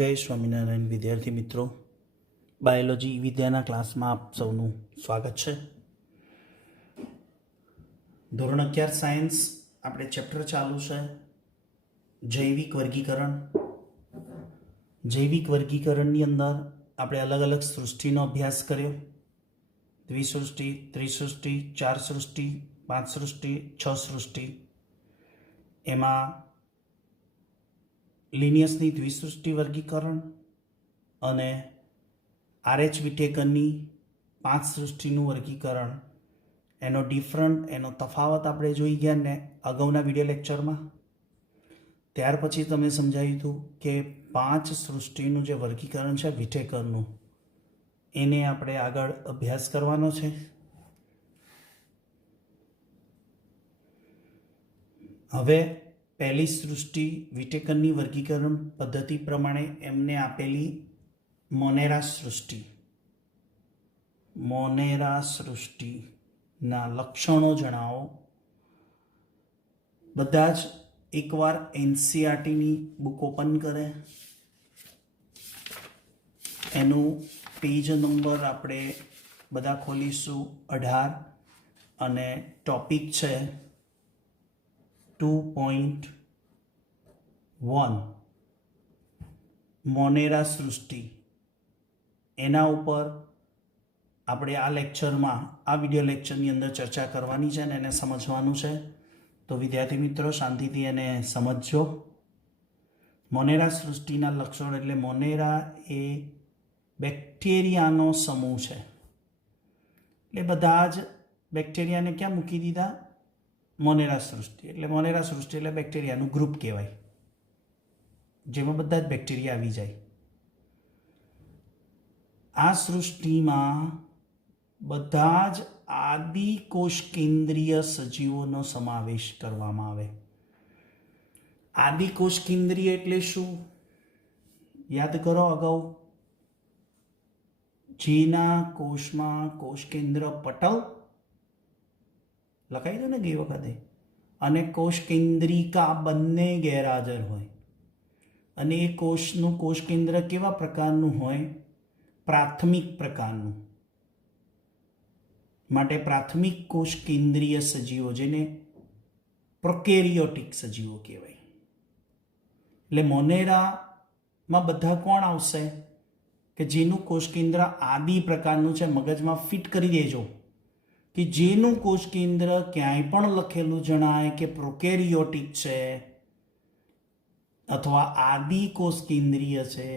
જય સ્વામિનારાયણ વિદ્યાર્થી મિત્રો, બાયોલોજી વિદ્યાના ક્લાસમાં આપ સૌનું સ્વાગત છે. ધોરણ 11 સાયન્સ આપણે ચેપ્ટર ચાલુ છે જૈવિક વર્ગીકરણ. જૈવિક વર્ગીકરણની અંદર આપણે અલગ અલગ સૃષ્ટિનો અભ્યાસ કર્યો. દ્વિસૃષ્ટિ, ત્રિસૃષ્ટિ, ચાર સૃષ્ટિ, પાંચ સૃષ્ટિ, છ સૃષ્ટિ. એમાં લિનિયસની દ્વિસૃષ્ટિ વર્ગીકરણ અને આરએચ વિટેકરની પાંચ સૃષ્ટિનું વર્ગીકરણ, એનો ડિફરન્ટ, એનો તફાવત આપણે જોઈ ગયા ને અગાઉના વિડીયો લેક્ચરમાં. ત્યાર પછી તમે સમજાવ્યું હતું કે પાંચ સૃષ્ટિનું જે વર્ગીકરણ છે વિટેકરનું, એને આપણે આગળ અભ્યાસ કરવાનો છે. હવે પહેલી સૃષ્ટિ વિટેકરની વર્ગીકરણ પદ્ધતિ પ્રમાણે એમને આપેલી મોનેરા સૃષ્ટિ. મોનેરા સૃષ્ટિના લક્ષણો જણાવો. બધા જ એકવાર એનસીઈઆરટીની બુક ઓપન કરે, એનું પેજ નંબર આપણે બધા ખોલીશું 18 અને ટોપિક છે 2.1 મોનેરા સૃષ્ટિ. એના ઉપર આપણે આ લેક્ચરમાં, આ વિડીયો લેક્ચરની અંદર ચર્ચા કરવાની છે અને એને સમજવાનું છે. તો વિદ્યાર્થી મિત્રો શાંતિથી એને સમજજો. મોનેરા સૃષ્ટિના લક્ષણો એટલે મોનેરા એ બેક્ટેરિયાનો સમૂહ છે. એટલે બધા જ બેક્ટેરિયાને ક્યાં મૂકી દીધા? મોનેરા સૃષ્ટિ. એટલે મોનેરા સૃષ્ટિ એટલે બેક્ટેરિયાનું ગ્રુપ કહેવાય, જેમાં બધા જ બેક્ટેરિયા આવી જાય. આ સૃષ્ટિમાં બધા જ આદિકોષ કેન્દ્રીય સજીવોનો સમાવેશ કરવામાં આવે. આદિકોષ કેન્દ્રીય એટલે શું? યાદ કરો અગાઉ, જેના કોષમાં કોષ કેન્દ્ર પટલ લખાઈ દો ને ગઈ વખતે, અને કોષ કેન્દ્રિકા બંને ગેરહાજર હોય. અને એ કોષનું કોષ કેન્દ્ર કેવા પ્રકારનું હોય? પ્રાથમિક પ્રકારનું. માટે પ્રાથમિક કોષ કેન્દ્રીય સજીવો, જેને પ્રોકેરિયોટિક સજીવો કહેવાય. એટલે મોનેરામાં બધા કોણ આવશે કે જેનું કોષ કેન્દ્ર આદિ પ્રકારનું છે? મગજમાં ફિટ કરી દેજો કે જેનું કોષ કેન્દ્ર ક્યાંય પણ લખેલું જણાય કે પ્રોકેરિયોટિક છે અથવા આદિ કોષ કેન્દ્રીય છે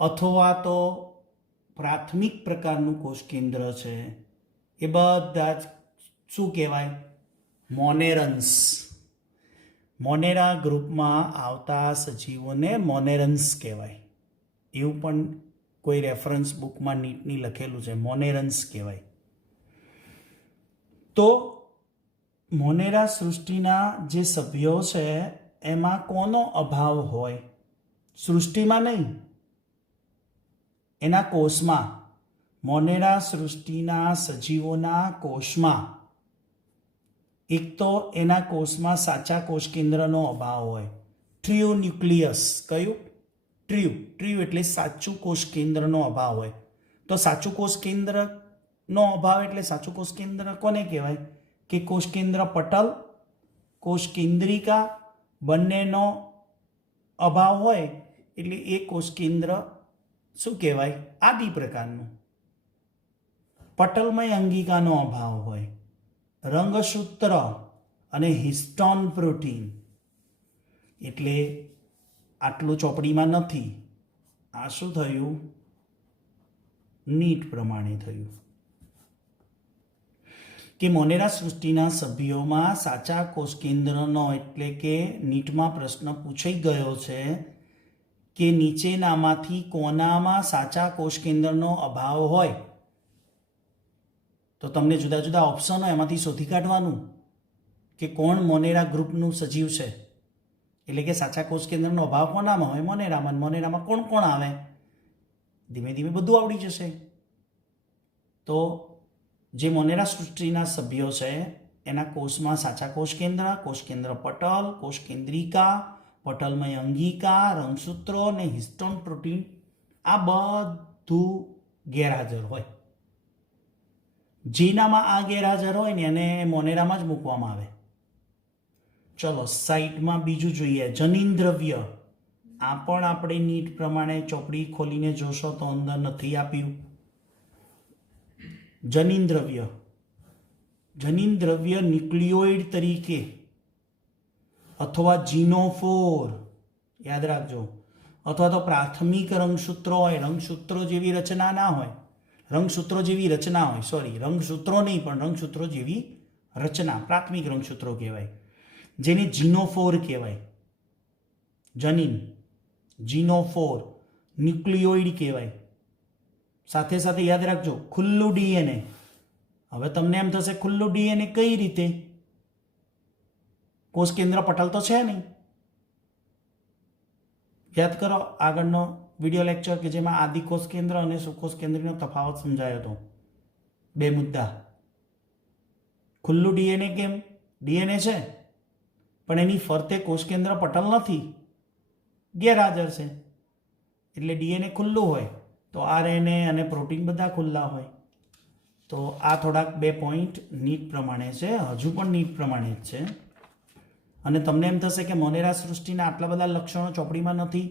અથવા તો પ્રાથમિક પ્રકારનું કોષ કેન્દ્ર છે, એ બધા જ શું કહેવાય? મોનેરન્સ. મોનેરા ગ્રુપમાં આવતા સજીવોને મોનેરન્સ કહેવાય. એવું પણ કોઈ રેફરન્સ બુકમાં નીટની લખેલું છે, મોનેરન્સ કહેવાય. તો મોનેરા સૃષ્ટિના જે સભ્યો છે એમાં કોનો અભાવ હોય? સૃષ્ટિમાં નહીં, એના કોષમાં. મોનેરા સૃષ્ટિના સજીવોના કોષમાં એક તો એના કોષમાં સાચા કોષ કેન્દ્રનો અભાવ હોય. ટ્રીવ ન્યુક્લિયસ. કયું? ટ્રીવ એટલે સાચું કોષ કેન્દ્રનો અભાવ હોય. તો સાચું કોષ કેન્દ્રનો અભાવ એટલે સાચું કોષ કેન્દ્ર કોને કહેવાય? કે કોષ કેન્દ્ર પટલ, કોષ કેન્દ્રિકા બંનેનો અભાવ હોય એટલે એ કોષ કેન્દ્ર શું કહેવાય? આદિ પ્રકારનું. પટલમય અંગિકાનો અભાવ હોય. રંગસૂત્ર અને હિસ્ટોન પ્રોટીન. એટલે આટલું ચોપડીમાં નથી. આ શું થયું? નીટ પ્રમાણે થયું કે મોનેરા સૃષ્ટિના સભ્યોમાં સાચા કોષ કેન્દ્રનો, એટલે કે નીટમાં પ્રશ્ન પૂછાઈ ગયો છે કે નીચેનામાંથી કોનામાં સાચા કોષ કેન્દ્રનો અભાવ હોય? તો તમને જુદા જુદા ઓપ્શનો એમાંથી શોધી કાઢવાનું કે કોણ મોનેરા ગ્રુપનું સજીવ છે. એટલે કે સાચા કોષ કેન્દ્રનો અભાવ કોનામાં હોય? મોનેરામાં. મોનેરામાં કોણ કોણ આવે? ધીમે ધીમે બધું આવડી જશે. તો જે મોનેરા સૃષ્ટિના સભ્યો છે એના કોષમાં સાચા કોષ કેન્દ્ર પટલ, કોષ કેન્દ્રિકા પટલમય અંગિકા, રંગસૂત્રો અને હિસ્ટોન પ્રોટીન આ બધું ગેરહાજર હોય. જેનામાં આ ગેરહાજર હોય ને એને મોનેરામાં જ મૂકવામાં આવે. ચલો સાઈડમાં બીજું જોઈએ, જનીન દ્રવ્ય. આ પણ આપણે નીટ પ્રમાણે ચોપડી ખોલીને જોશો તો અંદર નથી આપ્યું. જનીન દ્રવ્ય, જનીન દ્રવ્ય ન્યુક્લિયોઇડ તરીકે અથવા જીનોફોર, યાદ રાખજો, અથવા તો પ્રાથમિક રંગસૂત્રો હોય. રંગસૂત્રો જેવી રચના ના હોય, રંગસૂત્રો જેવી રચના હોય, સોરી, રંગસૂત્રો નહીં પણ રંગસૂત્રો જેવી રચના, પ્રાથમિક રંગસૂત્રો કહેવાય, જેને જીનોફોર કહેવાય. જનીન, જીનોફોર, ન્યુક્લિયોઇડ કહેવાય. સાથે સાથે યાદ રાખજો ખુલ્લું ડીએનએ. હવે તમને એમ થશે ખુલ્લું ડીએનએ કઈ રીતે? કોષ કેન્દ્ર પટલ તો છે નહીં. યાદ કરો આગળનો વિડીયો લેક્ચર કે જેમાં આદિકોષ કેન્દ્ર અને સુકોષ કેન્દ્રનો તફાવત સમજાયો હતો. બે મુદ્દા. ખુલ્લું ડીએનએ કેમ? ડીએનએ છે પણ એની ફરતે કોષ કેન્દ્ર પટલ નથી, ગેરહાજર છે. એટલે ડીએનએ ખુલ્લું હોય તો આરએનએ અને પ્રોટીન બધા ખુલ્લા હોય. તો આ થોડાક બે પોઈન્ટ નીટ પ્રમાણે છે, હજુ પણ નીટ પ્રમાણે જ છે. અને તમને એમ થશે કે મોનેરા સૃષ્ટિના આટલા બધા લક્ષણો ચોપડીમાં નથી.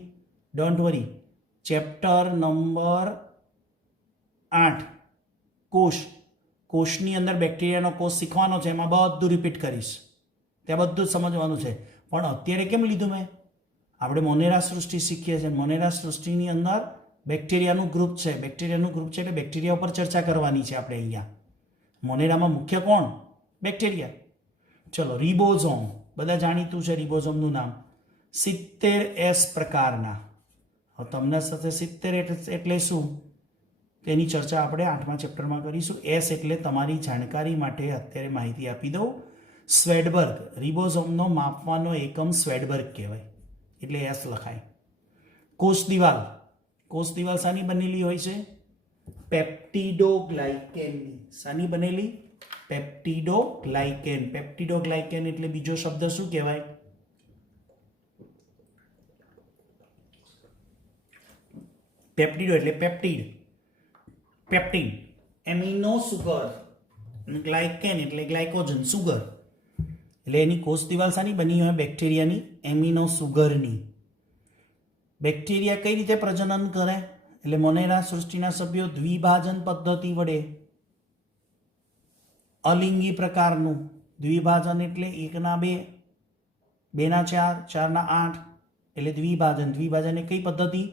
ડોન્ટ વરી, ચેપ્ટર નંબર 8 કોષ, કોષની અંદર બેક્ટેરિયાનો કોષ શીખવાનો છે, એમાં બધું રિપીટ કરીશ, ત્યાં બધું જ સમજવાનું છે. પણ અત્યારે કેમ લીધું મેં? આપણે મોનેરા સૃષ્ટિ શીખીએ છીએ. મોનેરા સૃષ્ટિની અંદર બેક્ટેરિયાનું ગ્રુપ છે. બેક્ટેરિયાનું ગ્રુપ છે એટલે બેક્ટેરિયા ઉપર ચર્ચા કરવાની છે આપણે અહીંયા. મોનેરામાં મુખ્ય કોણ? બેક્ટેરિયા. ચલો, રિબોઝોમ, બધા જાણીતું છે રિબોઝોમનું નામ. 70S પ્રકારના. હવે તમને સાથે 70 એટલે શું તેની ચર્ચા આપણે 8મા ચેપ્ટરમાં કરીશું. એસ એટલે તમારી જાણકારી માટે અત્યારે માહિતી આપી દઉં. સ્વેડબર્ગ, રિબોઝોમનો માપવાનો એકમ સ્વેડબર્ગ કહેવાય, એટલે એસ લખાય. કોષ દિવાલ, કોષ દિવાલ શાની બનેલી હોય છે? પેપ્ટિડોગ્લાયકેનની. શાની બનેલી? પેપ્ટિડોગ્લાયકેન. પેપ્ટિડોગ્લાયકેન એટલે બીજો શબ્દ શું કહેવાય? પેપ્ટિડો એટલે પેપ્ટિડ, પેપ્ટિન, એમિનો સુગર, ગ્લાયકેન એટલે ગ્લાયકોજન, સુગર. એટલે એની કોષ દિવાલ શાની બની હોય? બેક્ટેરિયાની એમિનો સુગરની. બેક્ટેરિયા કઈ રીતે પ્રજનન કરે? એટલે મોનેરા સૃષ્ટિના સભ્યો દ્વિભાજન પદ્ધતિ વડે, અલિંગી પ્રકારનું દ્વિભાજન એટલે 1 ના 2, 2 ના 4, 4 ના 8 એટલે દ્વિભાજન. દ્વિભાજન એ કઈ પદ્ધતિ?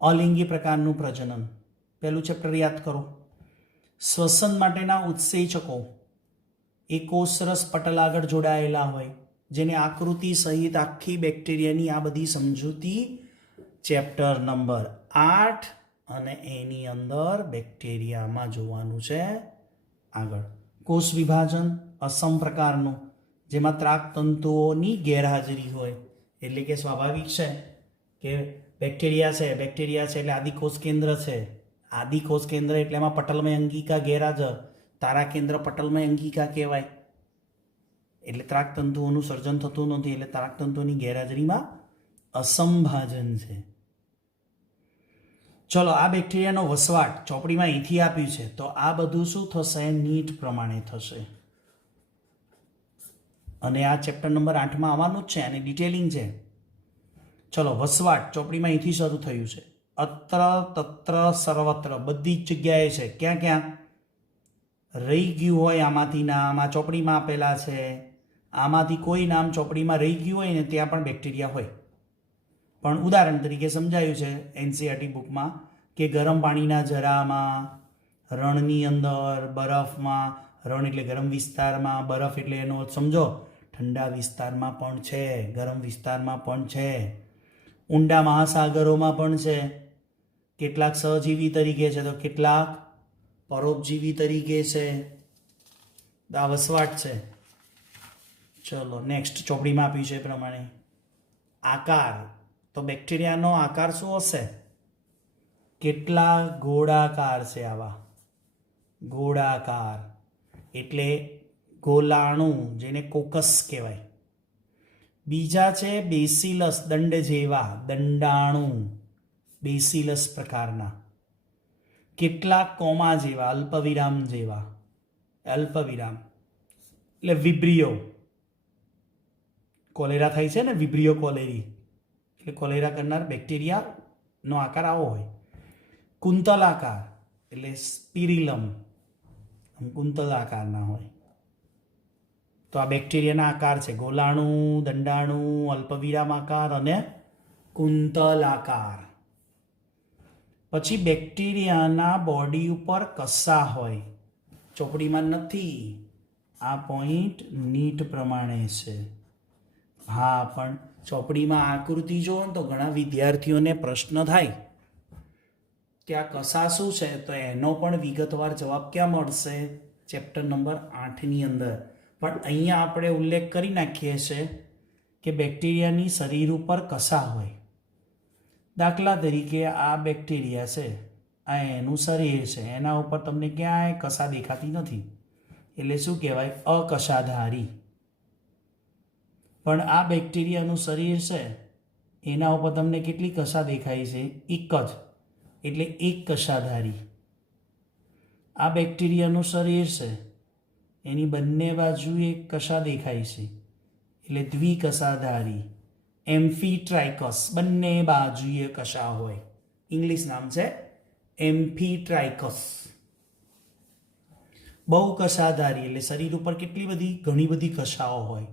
અલિંગી પ્રકારનું પ્રજનન. પહેલું ચેપ્ટર યાદ કરો. શ્વસન માટેના ઉત્સેચકો એ કોષરસ પટલ આગળ જોડાયેલા હોય, જેને આકૃતિ સહિત આખી બેક્ટેરિયાની આ બધી સમજૂતી ચેપ્ટર નંબર 8 અને એની અંદર બેક્ટેરિયામાં જોવાનું છે આગળ. કોષ વિભાજન અસમ પ્રકારનું, જેમાં ત્રાકતંતુઓની ગેરહાજરી હોય. એટલે કે સ્વાભાવિક છે કે બેક્ટેરિયા છે, બેક્ટેરિયા છે એટલે આદિકોષ કેન્દ્ર છે. આદિકોષ કેન્દ્ર એટલે એમાં પટલમય અંગિકા ગેરહાજર, તારા કેન્દ્ર પટલમય અંગિકા કહેવાય. એટલે ત્રાકતંતુઓનું સર્જન થતું નથી, એટલે ત્રાકતંતુઓની ગેરહાજરીમાં અસંભાજન છે. ચલો, આ બેક્ટેરિયાનો વસવાટ ચોપડીમાં અહીંથી આપ્યું છે, તો આ બધું શું થશે? નીટ પ્રમાણે થશે. અને આ ચેપ્ટર નંબર 8માં આવવાનું જ છે અને ડિટેલિંગ છે. ચલો, વસવાટ ચોપડીમાં અહીંથી શરૂ થયું છે. અત્ર તત્ર સર્વત્ર, બધી જ જગ્યાએ છે. ક્યાં ક્યાં રહી ગયું હોય આમાંથી નામ આ ચોપડીમાં આપેલા છે, આમાંથી કોઈ નામ ચોપડીમાં રહી ગયું હોય ને ત્યાં પણ બેક્ટેરિયા હોય. પણ ઉદાહરણ તરીકે સમજાયું છે એનસીઈઆરટી બુકમાં કે ગરમ પાણીના જરામાં, રણની અંદર, બરફમાં, રણ એટલે ગરમ વિસ્તારમાં, બરફ એટલે એનો સમજો ઠંડા વિસ્તારમાં પણ છે, ગરમ વિસ્તારમાં પણ છે, ઊંડા મહાસાગરોમાં પણ છે. કેટલાક સહજીવી તરીકે છે તો કેટલાક પરોપજીવી તરીકે છે. આ વસવાટ છે. ચલો નેક્સ્ટ ચોપડીમાં આપ્યું છે એ પ્રમાણે આકાર. તો બેક્ટેરિયાનો આકાર શું હશે? કેટલા ગોળાકાર છે. આવા ગોળાકાર એટલે ગોલાણું, જેને કોકસ કહેવાય. બીજા છે બેસિલસ, દંડ જેવા, દંડાણુ, બેસિલસ પ્રકારના. કેટલાક કોમા જેવા, અલ્પવિરામ જેવા, અલ્પવિરામ એટલે વિબ્રિયો. કોલેરા થાય છે ને, વિબ્રિયો કોલેરી એટલે કોલેરા કરનાર બેક્ટેરિયાનો આકાર આવો હોય. કુંતલાકાર એટલે સ્પિરિલમ, કુંતલ આકારના હોય. તો આ બેક્ટેરિયાના આકાર છે: ગોલાણુ, દંડાણુ, અલ્પવિરામ આકાર અને કુંતલ આકાર. પછી બેક્ટેરિયાના બોડી ઉપર કસા હોય. ચોપડીમાં નથી, આ પોઈન્ટ નીટ પ્રમાણે છે. હા, પણ ચોપડીમાં આકૃતિ જુઓ ને તો ઘણા વિદ્યાર્થીઓને પ્રશ્ન થાય કે આ કસા શું છે, તો એનો પણ વિગતવાર જવાબ ક્યાં મળશે? ચેપ્ટર નંબર 8ની અંદર. પણ અહીંયા આપણે ઉલ્લેખ કરી નાખીએ છીએ કે બેક્ટેરિયાની શરીર ઉપર કસા હોય. દાખલા તરીકે આ બેક્ટેરિયા છે, આ એનું શરીર છે, એના ઉપર તમને ક્યાંય કસા દેખાતી નથી, એટલે શું કહેવાય? અકશાધારી. પણ આ બેક્ટેરિયાનું શરીર છે, એના ઉપર તમને કેટલી કસા દેખાય છે? એક જ, એટલે એક કશાધારી. આ બેક્ટેરિયાનું શરીર છે, એની બંને બાજુએ કશા દેખાય છે, એટલે દ્વિકશાધારી. એમ્ફીટ્રાઇકસ, બંને બાજુએ કશા હોય. ઇંગ્લિશ નામ છે એમ્ફીટ્રાઇકસ. બહુકશાધારી એટલે શરીર ઉપર કેટલી બધી, ઘણી બધી કશાઓ હોય.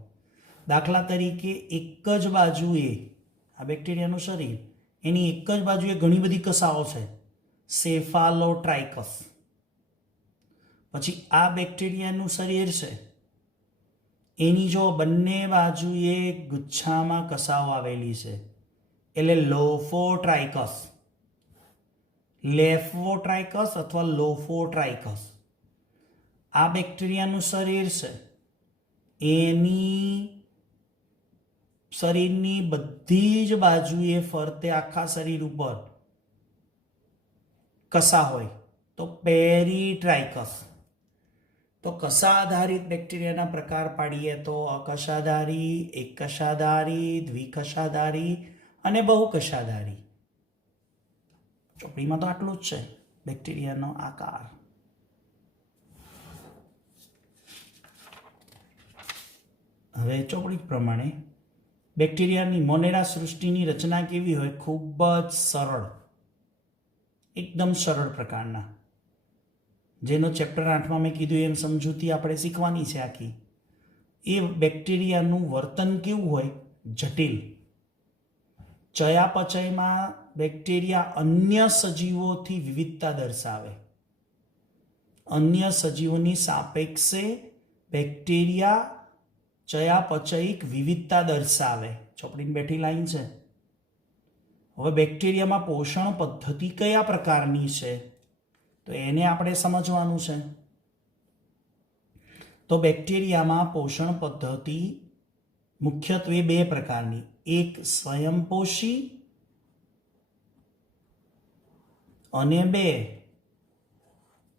દાખલા તરીકે એક જ બાજુએ આ બેક્ટેરિયાનું શરીર, એની એક જ બાજુએ ઘણી બધી કશાઓ છે, સેફાલોટ્રાઇકસ. પછી આ બેક્ટેરિયાનું શરીર છે, એની જો બંને બાજુએ ગુચ્છામાં કશાઓ આવેલી છે, એટલે લોફોટ્રાઇકસ. લેફોટ્રાઇકસ અથવા લોફોટ્રાઇકસ. આ બેક્ટેરિયાનું શરીર છે, એની શરીરની બધી જ બાજુએ ફરતે આખા શરીર ઉપર કસા હોય, તો પેરીટ્રાઇકસ. તો કસા આધારિત બેક્ટેરિયાના પ્રકાર પાડીએ તો અકશાધારી, એકકશાધારી, દ્વિકશાધારી અને બહુકશાધારી. ચોપડીમાં તો આટલું જ છે બેક્ટેરિયાનો આકાર. હવે ચોપડી પ્રમાણે બેક્ટેરિયાની મોનેરા સૃષ્ટિની રચના કેવી હોય? ખૂબ જ સરળ, એકદમ સરળ પ્રકારના. જેનો ચેપ્ટર 8માં મેં કીધું એમ સમજૂતી આપણે શીખવાની છે આખી. એ બેક્ટેરિયાનું વર્તન કેવું હોય? જટિલ. ચયાપચયમાં બેક્ટેરિયા અન્ય સજીવોથી વિવિધતા દર્શાવે. અન્ય સજીવોની સાપેક્ષે બેક્ટેરિયા ચયાપચયિક વિવિધતા દર્શાવે. ચોપડીની બેઠી લાઈન છે. હવે બેક્ટેરિયામાં પોષણ પદ્ધતિ કયા પ્રકારની છે, તો એને આપણે સમજવાનું છે. તો બેક્ટેરિયામાં પોષણ પદ્ધતિ મુખ્યત્વે બે પ્રકારની: એક સ્વયંપોષી અને બે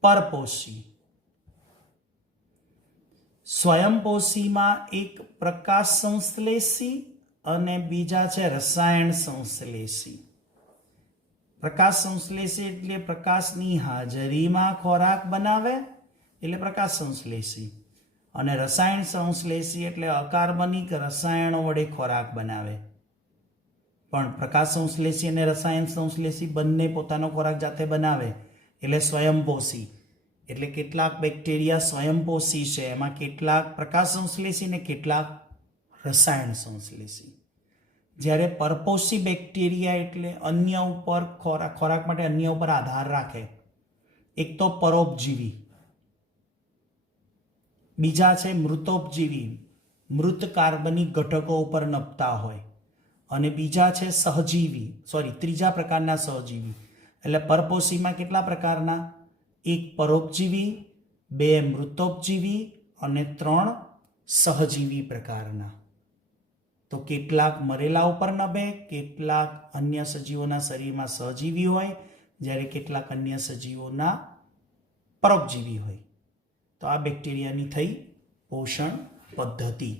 પરપોષી. સ્વયંપોષીમાં એક પ્રકાશ સંશ્લેષી અને બીજા છે રસાયણ સંશ્લેષી. પ્રકાશ સંશ્લેષી એટલે પ્રકાશની હાજરીમાં ખોરાક બનાવે, એટલે પ્રકાશ સંશ્લેષી. અને રસાયણ સંશ્લેષી એટલે અકાર્બનિક રસાયણો વડે ખોરાક બનાવે. પણ પ્રકાશ સંશ્લેષી અને રસાયણ સંશ્લેષી બંને પોતાનો ખોરાક જાતે બનાવે, એટલે સ્વયંપોષી. એટલે કેટલાક બેક્ટેરિયા સ્વયંપોષી છે, એમાં કેટલાક પ્રકાશ સંશ્લેષી ને કેટલાક રસાયણ સંશ્લેષી. જ્યારે પરપોષી બેક્ટેરિયા એટલે અન્ય ઉપર ખોરાક માટે અન્ય ઉપર આધાર રાખે. એક તો પરોપજીવી, બીજા છે મૃતોપજીવી, મૃત કાર્બનિક ઘટકો ઉપર નપતા હોય, અને બીજા છે ત્રીજા પ્રકારના સહજીવી. એટલે પરપોષીમાં કેટલા પ્રકારના? એક પરોપજીવી, બે મૃતોપજીવી અને ત્રણ સહજીવી પ્રકારના. તો કેટલાક મરેલા ઉપર નભે, કેટલાક અન્ય સજીવોના શરીરમાં સહજીવી હોય, જ્યારે કેટલાક અન્ય સજીવોના પરોપજીવી હોય. તો આ બેક્ટેરિયાની થઈ પોષણ પદ્ધતિ.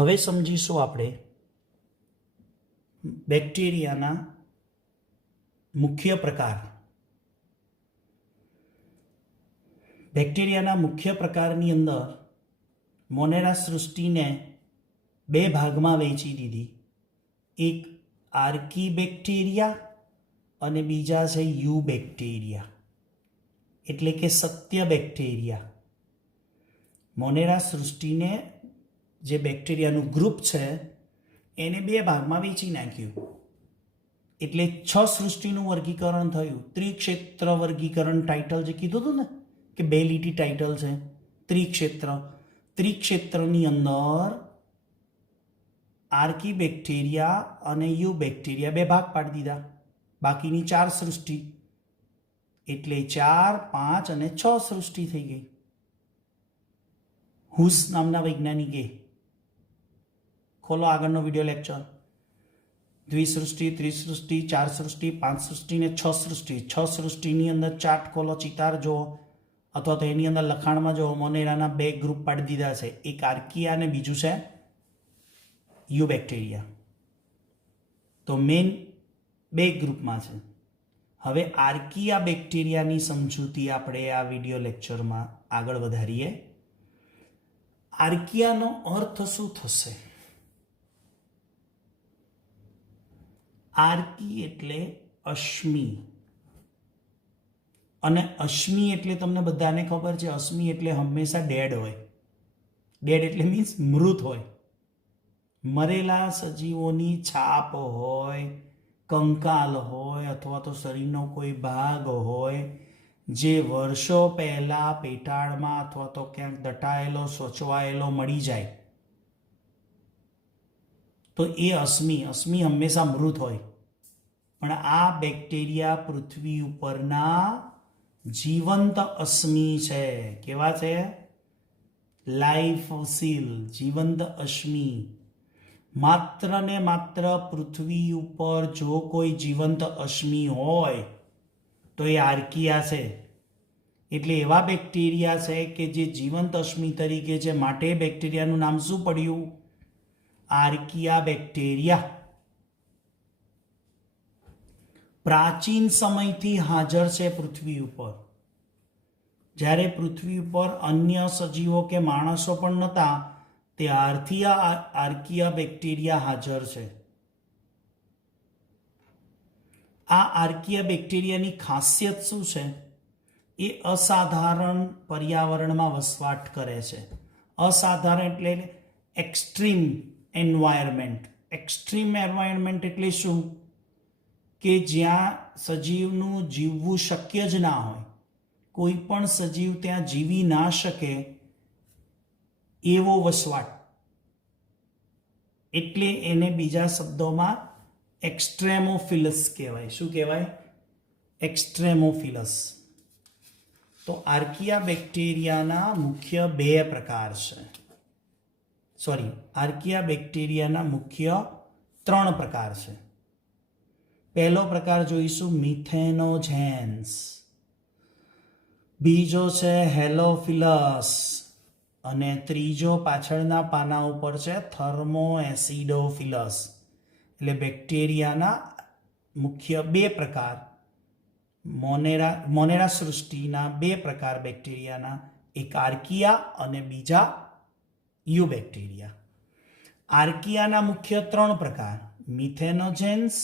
હવે સમજીશું આપણે બેક્ટેરિયાના મુખ્ય પ્રકાર. બેક્ટેરિયાના મુખ્ય પ્રકારની અંદર મોનેરા સૃષ્ટિને બે ભાગમાં વહેંચી દીધી. એક આર્કી બેક્ટેરિયા અને બીજા છે યુ બેક્ટેરિયા, એટલે કે સત્ય બેક્ટેરિયા. મોનેરા સૃષ્ટિને જે બેક્ટેરિયાનું ગ્રુપ છે એને બે ભાગમાં વહેંચી નાખ્યું, એટલે 6 સૃષ્ટિનું વર્ગીકરણ થયું. ત્રિક્ષેત્ર વર્ગીકરણ ટાઇટલ જે કીધું હતું ને કે 2 લીટી ટાઇટલ છે. ત્રિક્ષેત્રની અંદર આર્કી બેક્ટેરિયા અને યુ બેક્ટેરિયા બે ભાગ પાડી દીધા. બાકીની 4 સૃષ્ટિ, એટલે 4, 5 અને 6 સૃષ્ટિ થઈ ગઈ. હુસ નામના વૈજ્ઞાનિકે, ખોલો આગળનો વિડીયો લેક્ચર, દ્વિસૃષ્ટિ, ત્રિસૃષ્ટિ, 4 સૃષ્ટિ, 5 સૃષ્ટિ ને 6 સૃષ્ટિ. 6 સૃષ્ટિની અંદર ચાર્ટ ખોલો, ચિતાર જુઓ, અથવા તો એની અંદર લખાણમાં જો મોનેરાના 2 ગ્રુપ પાડી દીધા છે. એક આર્કિયા અને બીજું છે યુ બેક્ટેરિયા. તો મેઇન 2 ગ્રુપમાં છે. હવે આર્કિયા બેક્ટેરિયાની સમજૂતી આપણે આ વિડીયો લેક્ચરમાં આગળ વધારીએ. આર્કિયાનો અર્થ શું થશે? આર્કી એટલે અશ્મિ, અને અશ્મિ એટલે તમને બધાને ખબર છે, અશ્મિ એટલે હંમેશા ડેડ હોય. ડેડ એટલે મીન્સ મૃત હોય, મરેલા સજીવોની છાપ હોય, કંકાલ હોય, અથવા તો શરીરનો કોઈ ભાગ હોય જે વર્ષો પહેલા પેટાળમાં અથવા તો ક્યાંક દટાયેલો, સચવાયેલો મળી જાય, તો એ અશ્મિ હંમેશા મૃત હોય. પણ આ બેક્ટેરિયા પૃથ્વી ઉપરના જીવંત અશ્મિ છે. કેવા છે? લાઈવ ફોસિલ, જીવંત અશ્મિ. માત્ર ને માત્ર પૃથ્વી ઉપર જો કોઈ જીવંત અશ્મિ હોય તો એ આર્કિયા છે. એટલે એવા બેક્ટેરિયા છે કે જે જીવંત અશ્મિ તરીકે છે, માટે બેક્ટેરિયાનું નામ શું પડ્યું? Archaea bacteria. પ્રાચીન સમયથી હાજર છે પૃથ્વી ઉપર. જ્યારે પૃથ્વી ઉપર અન્ય સજીવો કે માણસો પણ નહોતા, ત્યારથી આ આર્કિયા બેક્ટેરિયા હાજર છે. આ આર્કિયા બેક્ટેરિયાની ખાસિયત શું છે? એ અસાધારણ પર્યાવરણમાં વસવાટ કરે છે. અસાધારણ એટલે એક્સ્ટ્રીમ એન્વાયરમેન્ટ. એક્સ્ટ્રીમ એન્વાયરમેન્ટ એટલે શું? કે જ્યાં સજીવનું જીવવું શક્ય જ ના હોય, કોઈ પણ સજીવ ત્યાં જીવી ના શકે એવો વસવાટ. એટલે એને બીજા શબ્દોમાં એક્સ્ટ્રેમોફિલસ કહેવાય. શું કહેવાય? એક્સ્ટ્રેમોફિલસ. તો આર્કિયા બેક્ટેરિયાના મુખ્ય 2 પ્રકાર છે. આર્કિયા બેક્ટેરિયાના મુખ્ય 3 પ્રકાર છે. પહેલો પ્રકાર જોઈશું મિથેનોજેન્સ, બીજો છે હેલોફિલસ, અને ત્રીજો પાછળના પાના ઉપર છે થર્મોએસિડોફિલસ. એટલે બેક્ટેરિયાના મુખ્ય 2 પ્રકાર, મોનેરા સૃષ્ટિના 2 પ્રકાર બેક્ટેરિયાના, એક આર્કિયા અને બીજા યુ બેક્ટેરિયા. આર્કિયાના મુખ્ય 3 પ્રકાર, મિથેનોજેન્સ,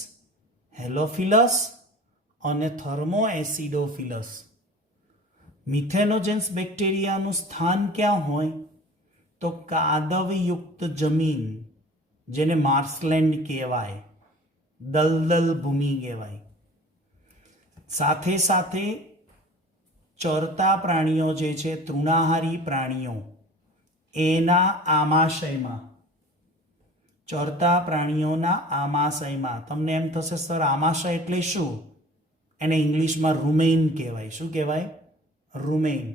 હેલોફિલસ અને થર્મોએસિડોફિલસ. મિથેનોજેન્સ બેક્ટેરિયાનું સ્થાન ક્યાં હોય? તો કાદવયુક્ત જમીન, જેને માર્શલેન્ડ કહેવાય, દલદલ ભૂમિ કહેવાય. સાથે સાથે ચરતા પ્રાણીઓ જે છે, તૃણાહારી પ્રાણીઓ, એના આમાશયમાં, ચરતા પ્રાણીઓના આમાશયમાં. તમને એમ થશે સર આમાશય એટલે શું? એને ઇંગ્લિશમાં રૂમેઇન કહેવાય. શું કહેવાય? રૂમેઇન.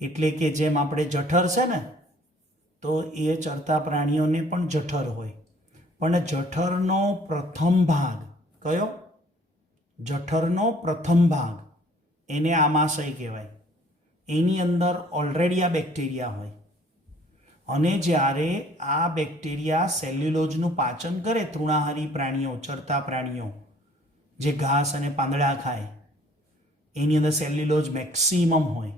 એટલે કે જેમ આપણે જઠર છે ને, તો એ ચરતા પ્રાણીઓને પણ જઠર હોય, પણ જઠરનો પ્રથમ ભાગ કયો? જઠરનો પ્રથમ ભાગ, એને આમાશય કહેવાય. એની અંદર ઓલરેડી આ બેક્ટેરિયા હોય. અને જ્યારે આ બેક્ટેરિયા સેલ્યુલોઝનું પાચન કરે, તૃણાહારી પ્રાણીઓ, ચરતા પ્રાણીઓ જે ઘાસ અને પાંદડા ખાય, એની અંદર સેલ્યુલોઝ મેક્સિમમ હોય,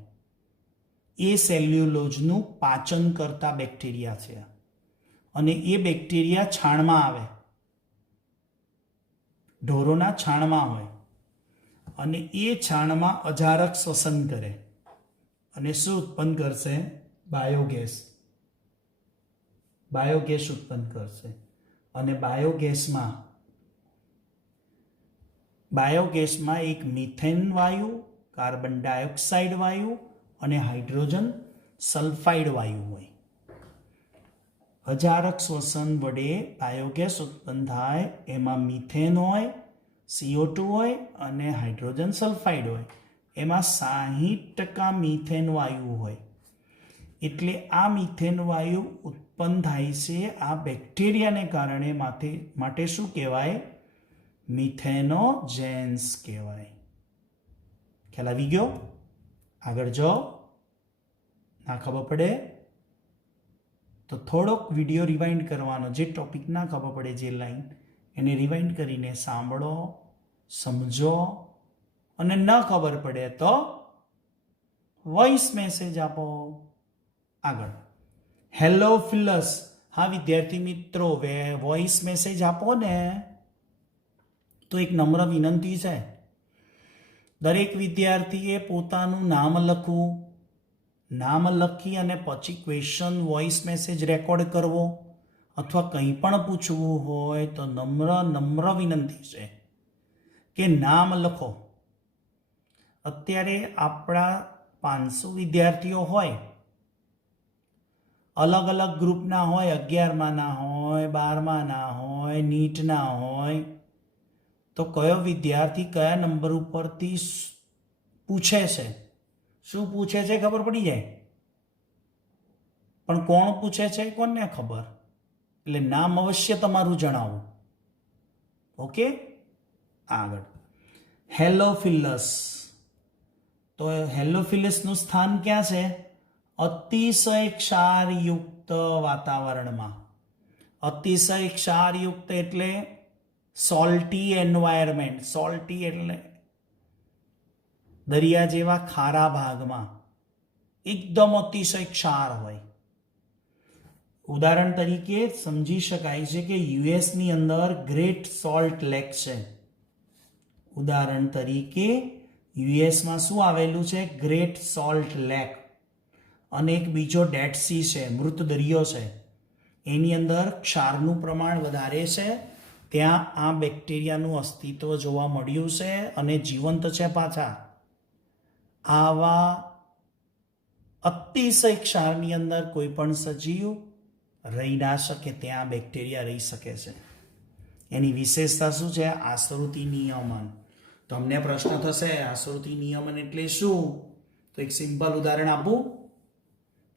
એ સેલ્યુલોઝનું પાચન કરતા બેક્ટેરિયા છે. અને એ બેક્ટેરિયા છાણમાં આવે, ઢોરોના છાણમાં હોય, અને એ છાણમાં અજારક શ્વસન કરે અને શું ઉત્પન્ન કરશે? બાયોગેસ ઉત્પન્ન કરશે. અને બાયોગેસમાં એક મિથેન વાયુ, કાર્બન ડાયોક્સાઇડ વાયુ અને હાઇડ્રોજન સલ્ફાઇડ વાયુ હોય. અજારક શ્વસન વડે બાયોગેસ ઉત્પન્ન થાય, એમાં મિથેન હોય, CO2 હોય અને હાઇડ્રોજન સલ્ફાઇડ હોય. એમાં 60% મિથેન વાયુ હોય. એટલે આ મિથેન વાયુ ઉત્પન્ન થાય છે આ બેક્ટેરિયાને કારણે. માટે શું કહેવાય? મિથેનોજેન્સ કહેવાય. ખ્યાલ આવી ગયો? આગળ જો ના ખબર પડે તો થોડોક વિડીયો રિવાઇન્ડ કરવાનો. જે ટોપિક ના ખબર પડે, જે લાઈન, એને રિવાઇન્ડ કરીને સાંભળો, સમજો, અને ન ખબર પડે તો વોઇસ મેસેજ આપો. આગળ હેલોફિલસ. હા વિદ્યાર્થી મિત્રો, વોઇસ મેસેજ આપો ને તો એક નમ્ર વિનંતી છે, દરેક વિદ્યાર્થીએ પોતાનું નામ લખવું, નામ લખી અને પછી ક્વેશ્ચન વોઇસ મેસેજ રેકોર્ડ કરવો, અથવા કંઈ પણ પૂછવું હોય તો નમ્ર વિનંતી છે કે નામ લખો. અત્યારે આપણા 500 વિદ્યાર્થીઓ હોય, અલગ અલગ ગ્રુપના હોય, 11માના હોય, 12માના હોય, નીટના હોય, તો કયો વિદ્યાર્થી કયા નંબર ઉપરથી પૂછે છે, શું પૂછે છે ખબર પડી જાય. પણ કોણ પૂછે છે કોને ખબર? એટલે નામ અવશ્ય તમારું જણાવો. ઓકે, આગળ હેલોફિલસ. તો હેલોફિલસનું સ્થાન ક્યાં છે? અતિશય ક્ષારયુક્ત વાતાવરણમાં. અતિશય ક્ષારયુક્ત એટલે સોલ્ટી એન્વાયરમેન્ટ. સોલ્ટી એટલે દરિયા જેવા ખારા ભાગમાં એકદમ અતિશય ક્ષાર હોય. ઉદાહરણ તરીકે સમજી શકાય છે કે યુએસની અંદર ગ્રેટ સોલ્ટ લેક છે. ઉદાહરણ તરીકે યુએસમાં શું આવેલું છે? Great salt lake. અને એક બીજો ડેડ સી છે, મૃત દરિયો છે. એની અંદર ક્ષારનું પ્રમાણ વધારે છે. ત્યાં આ બેક્ટેરિયાનું અસ્તિત્વ જોવા મળ્યું છે અને જીવંત છે પાછા. આવા અતિશય ક્ષારની અંદર કોઈ પણ સજીવ રહી ના શકે, ત્યાં બેક્ટેરિયા રહી શકે છે. એની વિશેષતા શું છે? આશ્રુતિ નિયમન. તમને પ્રશ્ન થશે, આશ્રુતિ નિયમન એટલે શું? તો એક સિમ્પલ ઉદાહરણ આપું.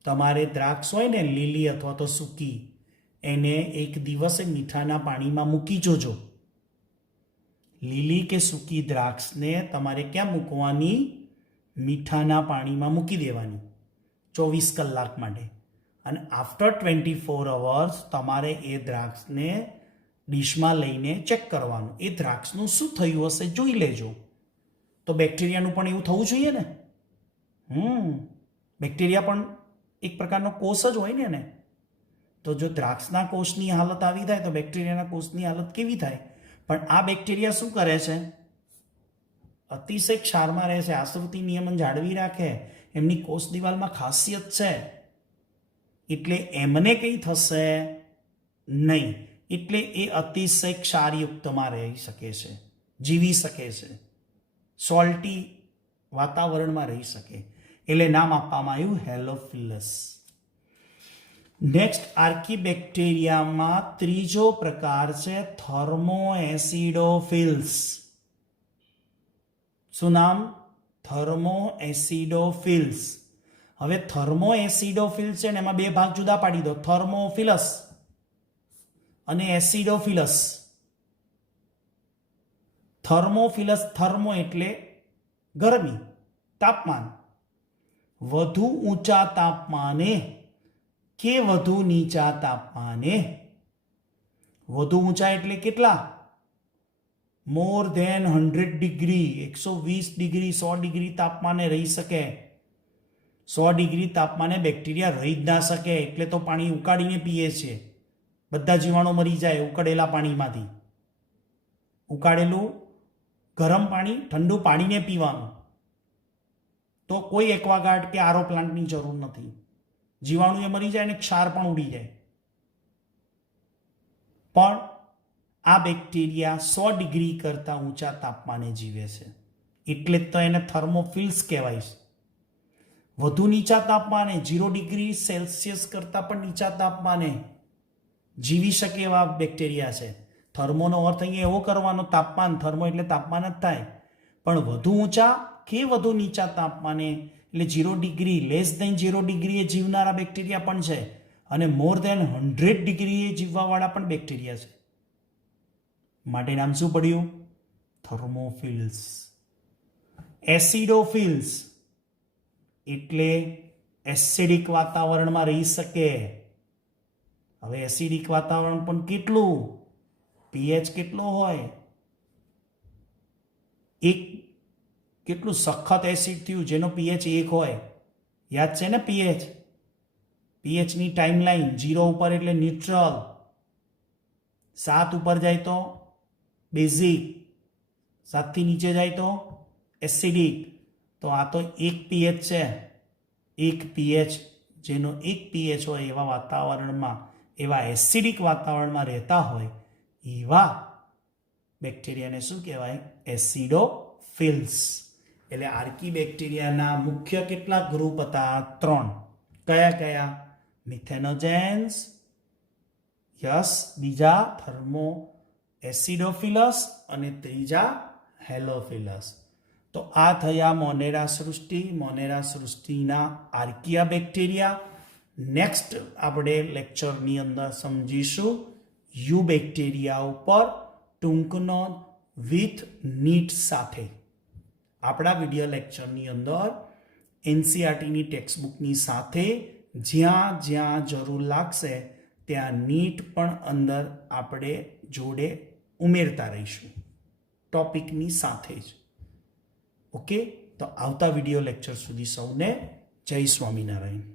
તમારે દ્રાક્ષ હોય ને, લીલી અથવા તો સૂકી, એને એક દિવસે મીઠાના પાણીમાં મૂકી જોજો. લીલી કે સૂકી દ્રાક્ષને તમારે ક્યાં મૂકવાની? મીઠાના પાણીમાં મૂકી દેવાની 24 કલાક માટે. અને આફ્ટર 24 અવર્સ તમારે એ દ્રાક્ષને ડીશમાં લઈને ચેક કરવાનું. એ દ્રાક્ષનું શું થયું હશે જોઈ લેજો. તો બેક્ટેરિયાનું પણ એવું થવું જોઈએ ને. બેક્ટેરિયા પણ એક પ્રકારનો કોષ જ હોય ને. તો જો દ્રાક્ષના કોષની હાલત આવી થાય તો બેક્ટેરિયાના કોષની હાલત કેવી થાય? પણ આ બેક્ટેરિયા શું કરે છે? અતિશય ક્ષારમાં રહે છે, આશ્રુતિ નિયમન જાળવી રાખે. એમની કોષ દિવાલમાં ખાસિયત છે, એટલે એમને કંઈ થશે નહીં. એટલે એ અતિશય ક્ષારયુક્તમાં રહી શકે છે, જીવી શકે છે, સોલ્ટી વાતાવરણમાં રહી શકે. એટલે નામ આપવામાં આવ્યું હેલોફિલસ. નેક્સ્ટ, આર્કીબેક્ટેરિયામાં ત્રીજો પ્રકાર છે થર્મોએસિડોફિલ્સ. શું નામ? થર્મોએસિડોફિલ્સ. હવે થર્મોએસિડોફિલ્સ છે ને, એમાં બે ભાગ જુદા પાડી દો, થર્મોફિલસ અને એસિડોફિલસ. થર્મોફિલસ, થર્મો એટલે ગરમી, તાપમાન. વધુ ઊંચા તાપમાને કે વધુ નીચા તાપમાને, વધુ ઊંચા એટલે કેટલા? More than 100 degree, 120 degree, 100 degree તાપમાને રહી શકે. 100 ડિગ્રી તાપમાને બેક્ટેરિયા રહી જ ના શકે, એટલે તો પાણી ઉકાળીને પીએ છે. બધા જીવાણુ મરી જાય ઉકળેલા પાણીમાંથી. ઉકાળેલું ગરમ પાણી ઠંડુ પાણીને પીવાનું, તો કોઈ એક્વાગાર્ડ કે આરો પ્લાન્ટની જરૂર નથી. જીવાણુ એ મરી જાય અને ક્ષાર પણ ઉડી જાય. પણ આ બેક્ટેરિયા 100 ડિગ્રી કરતાં ઊંચા તાપમાને જીવે છે, એટલે જ તો એને થર્મોફિલ્સ કહેવાય છે. વધુ નીચા તાપમાને 0 ડિગ્રી સેલ્સિયસ કરતાં પણ નીચા તાપમાને જીવી શકે એવા બેક્ટેરિયા છે. થર્મોનો અર્થ અહીંયા એવો કરવાનો, તાપમાન, થર્મો એટલે તાપમાન જ થાય. પણ વધુ ઊંચા કે વધુ નીચા તાપમાને એટલે 0 ડિગ્રી, લેસ દેન 0 ડિગ્રીએ જીવનારા બેક્ટેરિયા પણ છે, અને મોર દેન 100 ડિગ્રીએ જીવવાવાળા પણ બેક્ટેરિયા છે. માટે નામ શું પડ્યું? થર્મોફિલ્સ. એસિડોફિલ્સ એટલે એસિડિક વાતાવરણમાં રહી શકે. હવે એસિડિક વાતાવરણ પણ કેટલું? પીએચ કેટલો હોય? એક કેટલું સખત એસિડ થયું જેનો પીએચ 1 હોય, યાદ છે ને? પીએચની ટાઈમલાઈન 0 ઉપર એટલે ન્યુટ્રલ, 7 ઉપર જાય તો બેઝિક, 7 થી નીચે જાય તો એસિડિક. તો આ તો 1 પીએચ છે. 1 પીએચ, જેનો 1 પીએચ હોય એવા વાતાવરણમાં, એવા એસિડિક વાતાવરણમાં રહેતા હોય એવા બેક્ટેરિયાને શું કહેવાય? એસિડોફિલ્સ. એટલે આર્કી બેક્ટેરિયાના મુખ્ય કેટલા ગ્રુપ હતા? 3. કયા કયા? મિથેનોજેન્સ, યસ, બીજા થર્મો એસિડોફિલસ, અને ત્રીજા હેલોફિલસ. તો આ થયા મોનેરા સૃષ્ટિ, મોનેરા સૃષ્ટિના આર્કિયા બેક્ટેરિયા. નેક્સ્ટ આપણે લેક્ચરની અંદર સમજીશું યુ બેક્ટેરિયા ઉપર, ટૂંકનો વિથ નીટ સાથે. આપણા વિડિયો લેક્ચરની અંદર એનસીઆરટીની ટેક્સ્ટબુકની સાથે જ્યાં જ્યાં જરૂર લાગશે ત્યાં નીટ પણ અંદર આપણે જોડે ઉમેરતા રહીશું, ટોપિકની સાથે જ. ઓકે, તો આવતા વિડિયો લેક્ચર સુધી સૌને જય સ્વામિનારાયણ.